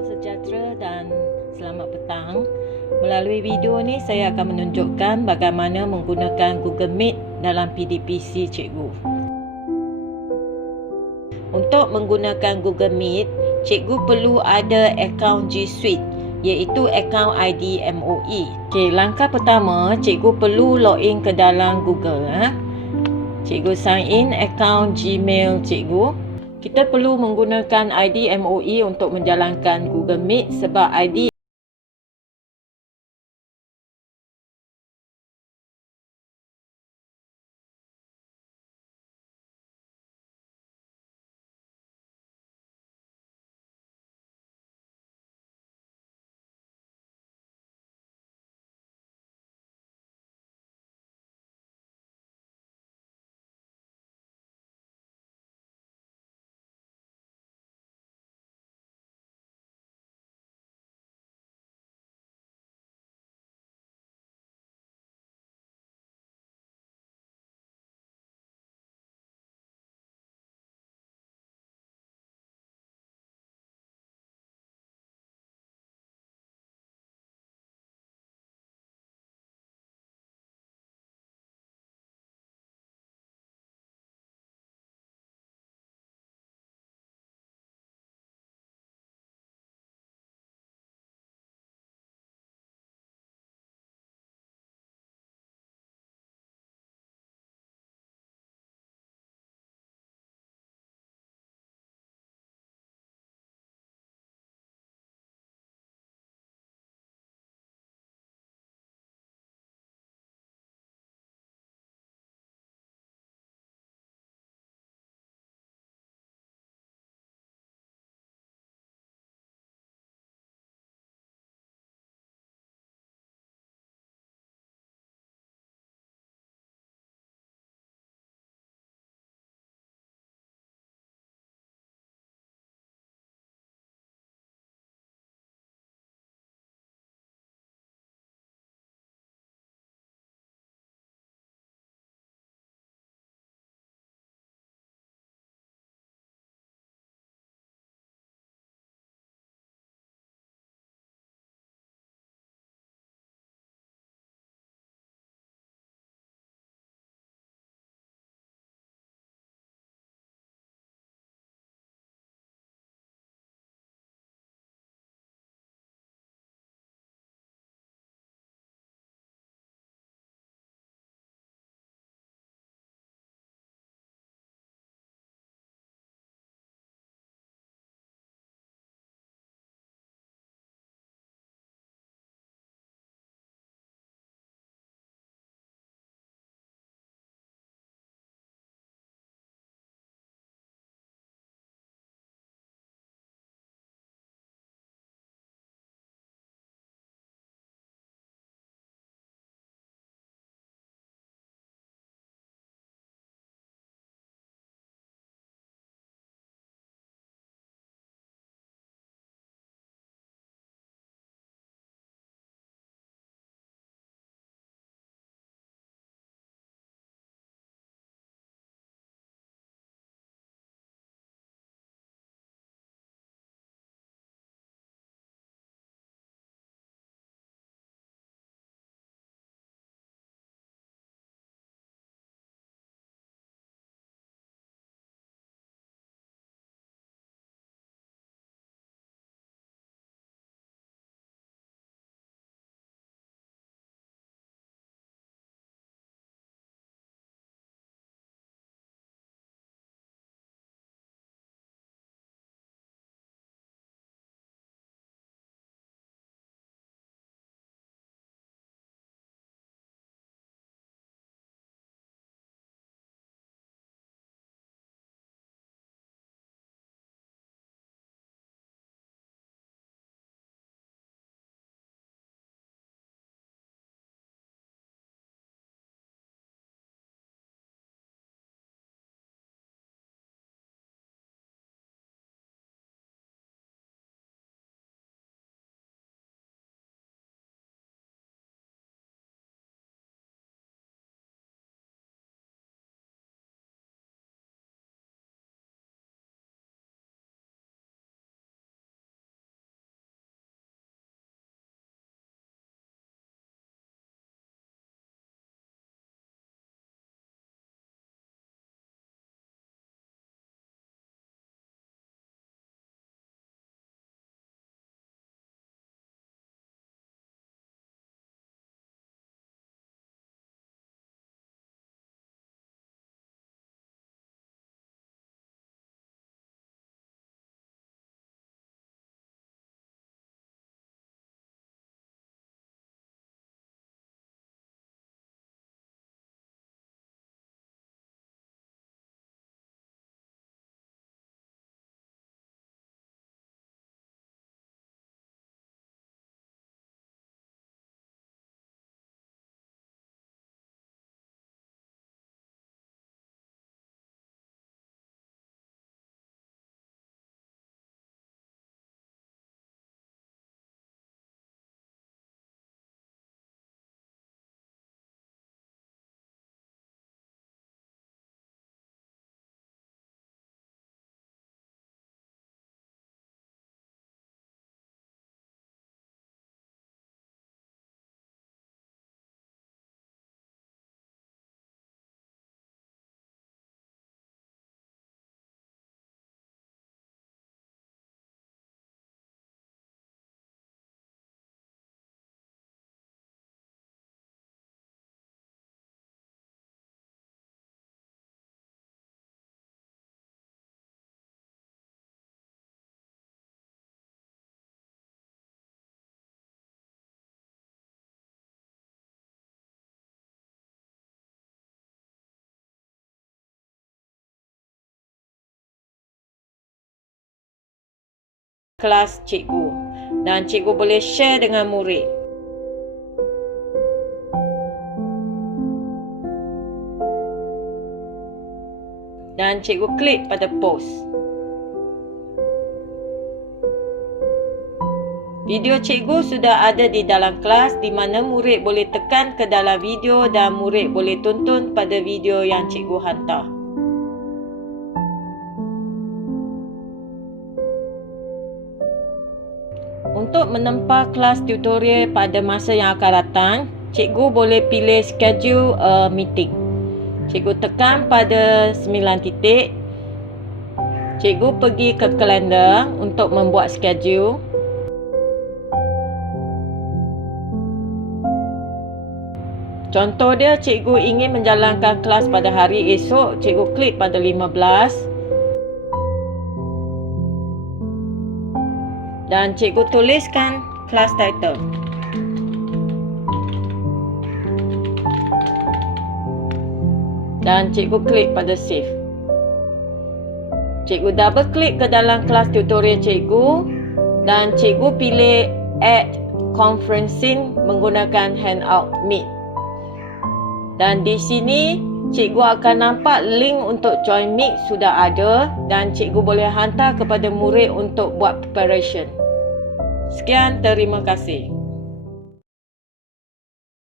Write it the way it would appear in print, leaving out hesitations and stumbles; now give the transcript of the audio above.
Salam sejahtera dan selamat petang. Melalui video ni saya akan menunjukkan bagaimana menggunakan Google Meet dalam PDPC cikgu. Untuk menggunakan Google Meet, cikgu perlu ada akaun G Suite, iaitu akaun ID MOE. Okey, langkah pertama, cikgu perlu login ke dalam Google. Cikgu sign in akaun Gmail cikgu. Kita perlu menggunakan ID MOE untuk menjalankan Google Meet sebab ID kelas cikgu dan cikgu boleh share dengan murid. Dan cikgu klik pada post. Video cikgu sudah ada di dalam kelas di mana murid boleh tekan ke dalam video dan murid boleh tonton pada video yang cikgu hantar. Untuk menempa kelas tutorial pada masa yang akan datang, cikgu boleh pilih schedule a meeting. Cikgu tekan pada 9 titik. Cikgu pergi ke kalender untuk membuat schedule. Contoh dia, cikgu ingin menjalankan kelas pada hari esok, cikgu klik pada 15. Dan cikgu tuliskan class title. Dan cikgu klik pada save. Cikgu double klik ke dalam kelas tutorial cikgu dan cikgu pilih add conferencing menggunakan handout Meet. Dan di sini cikgu akan nampak link untuk join Meet sudah ada dan cikgu boleh hantar kepada murid untuk buat preparation. Sekian, terima kasih.